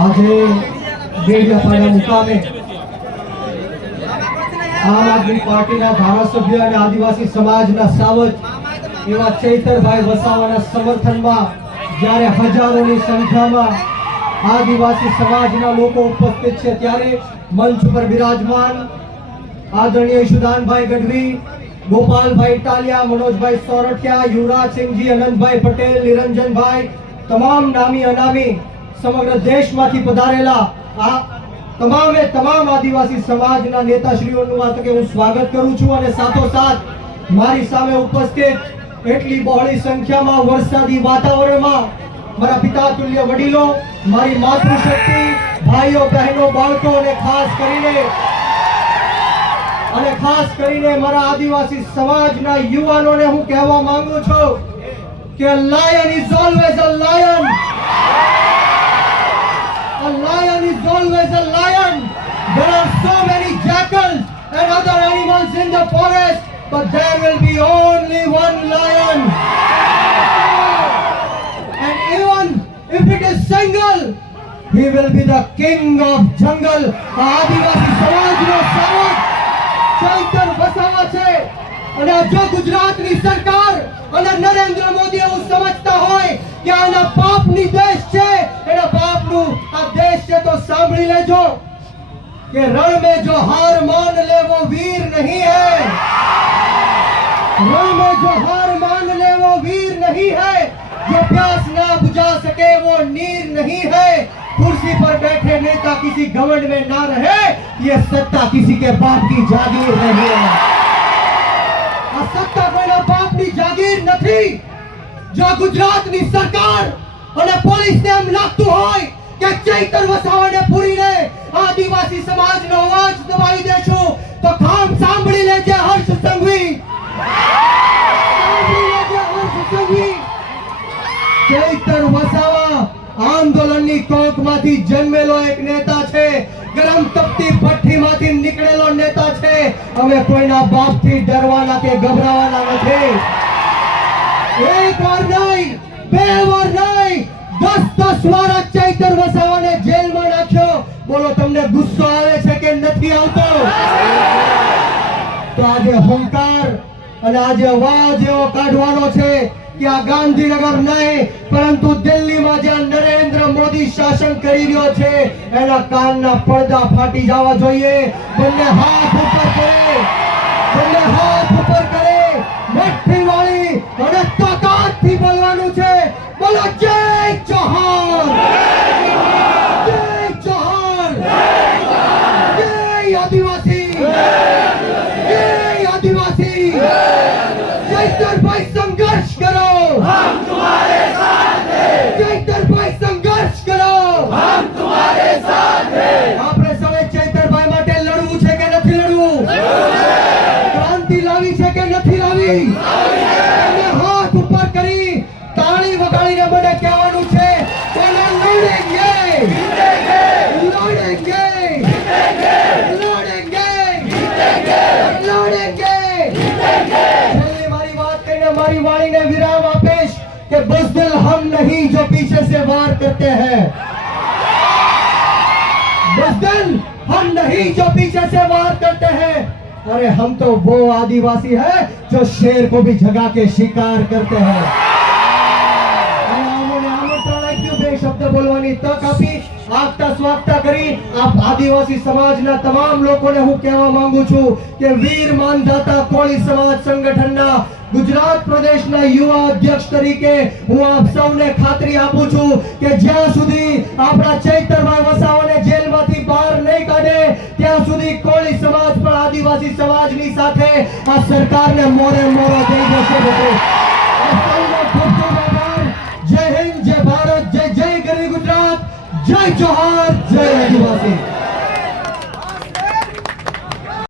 આજે દેડિયાપાડા મુકામે આમ આદમી પાર્ટીના ધારાસભ્ય અને આદિવાસી સમાજના સાવજ એવા ચૈતરભાઈ વસાવાના સમર્થનમાં જ્યારે હજારોની સંખ્યામાં આદિવાસી સમાજના લોકો ઉપસ્થિત છે ત્યારે મંચ પર બિરાજમાન આદરણીય ઈશુદાનભાઈ ગઢવી, ગોપાલભાઈ ઇટાલિયા, મનોજભાઈ સોરઠિયા, યુવરાજસિંહજી, અનંતભાઈ પટેલ, નિરંજનભાઈ, તમામ નામી અનામી સમગ્ર દેશમાંથી પધારેલા આ તમામ આદિવાસી સમાજના નેતાશ્રીઓનું આ તકે હું સ્વાગત કરું છું અને સાથોસાથ મારી સામે ઉપસ્થિત એટલી બહોળી સંખ્યામાં વરસાદી વાતાવરણમાં મારા પિતા તુલ્ય વડીલો, મારી માતૃશક્તિ, ભાઈઓ બહેનો, બાળકો અને ખાસ કરીને મારા આદિવાસી સમાજના યુવાનોને હું કહેવા માંગુ છું કે lion is always a lion. A lion is always a lion. There are so many jackals and other animals in the forest, but there will be only one lion. And even if it is single, he will be the king of jungle. આદિવાસી સમાજનો સાવજ ચૈતર વસાવા છે અને જો ગુજરાતની સરકાર અને નરેન્દ્ર મોદી એવું સમજતા હોય કે આના પાપની દેશ છે, એના પાપનું આ દેશ છે, તો સાંભળી લેજો કે રણ में जो हार मान ले वो वीर नहीं है. रण में जो हार मान ले वो वीर नहीं है. जो प्यास ना बुझा सके वो नीर नहीं है. कुर्सी पर बैठे नेता किसी घमंड में ना रहे, ये सत्ता किसी के बाप की जागीर नहीं है. આ સત્તા કોઈના બાપની જાગીર નથી. જો ગુજરાતની સરકાર અને પોલીસને એમ લાગતું હોય કે ચૈતર વસાવાને પૂરીને આદિવાસી સમાજનો અવાજ દબાવી દેશું, તો કામ સાંભળી લેજે હર્ષ સંઘવી. ચૈતર વસાવા આંદોલનની કોંકમાંથી જન્મેલો એક નેતા છે, ગરમ તપતી ભઠ્ઠીમાંથી નીકળેલો નેતા છે. અમે કોઈના બાપથી ડરવાના કે ગભરાવાના નથી. એક વાર નહીં, બે વાર નહીં, 10 વાર ચૈતર વસાવાને જેલમાં નાખ્યો. બોલો તમને ગુસ્સો આવે છે કે નથી આવતો? તો આજે હુંકાર અને આજે અવાજ એવો કાઢવાનો છે કે આ ગાંધીનગર નહીં પરંતુ દિલ્હીમાં જ્યાં નરેન્દ્ર મોદી શાસન કરી રહ્યો છે એના કાનના પડદા ફાટી જવા જોઈએ. બંને હાથ ઉપર કરે, બંને હાથ ઉપર કરે, મઠ્ઠી વાળી અને તાકાતથી બોલવાનું છે. બોલો જય જોહર, જય જોહર, જય આદિવાસી, જય આદિવાસી. ચૈતરભાઈ સંઘર્ષ કરો, हम तुम्हारे साथ हैं. ચૈતરભાઈ સંઘર્ષ કરો, हम तुम्हारे साथ हैं. આપણે સૌએ ચૈતરભાઈ માટે લડવું છે કે નથી લડવું? ક્રાંતિ લાવી છે કે નથી લાવી? અને હાથ ઉપર કરી તાળી વગાડીને મને કહેવાનું છે કે લડેંગે, जीतेंगे, લડેંગે, जीतेंगे, લડેંગે, जीतेंगे, લડેંગે. છેલ્લી મારી વાત કરીને મારી વાણીને વિરામ આપીશ કે બુઝદિલ हम नहीं जो पीछे से वार करते हैं. बुज़दिल हम नहीं जो पीछे से वार करते हैं. अरे हम तो वो आदिवासी है जो शेर को भी जगा के शिकार करते हैं. બે શબ્દ બોલવાની તક આપી આગતા સ્વાગતા કરી આપ આદિવાસી સમાજના તમામ લોકોને હું કહેવા માંગુ છું કે વીર માનધાતા કોળી સમાજ સંગઠનના ગુજરાત પ્રદેશના યુવા અધ્યક્ષ તરીકે હું આપ સૌને ખાતરી આપું છું કે જ્યાં સુધી આપણા ચૈતરભાઈ વસાવાને જેલમાંથી બહાર નહીં કાઢે ત્યાં સુધી કોળી સમાજ પણ આદિવાસી સમાજની સાથે આ સરકારને મોરે મોરો દઈ દેશે. जय हिंद, जय भारत, जय जय गरी गुजरात, जय जोहार, जय आदिवासी.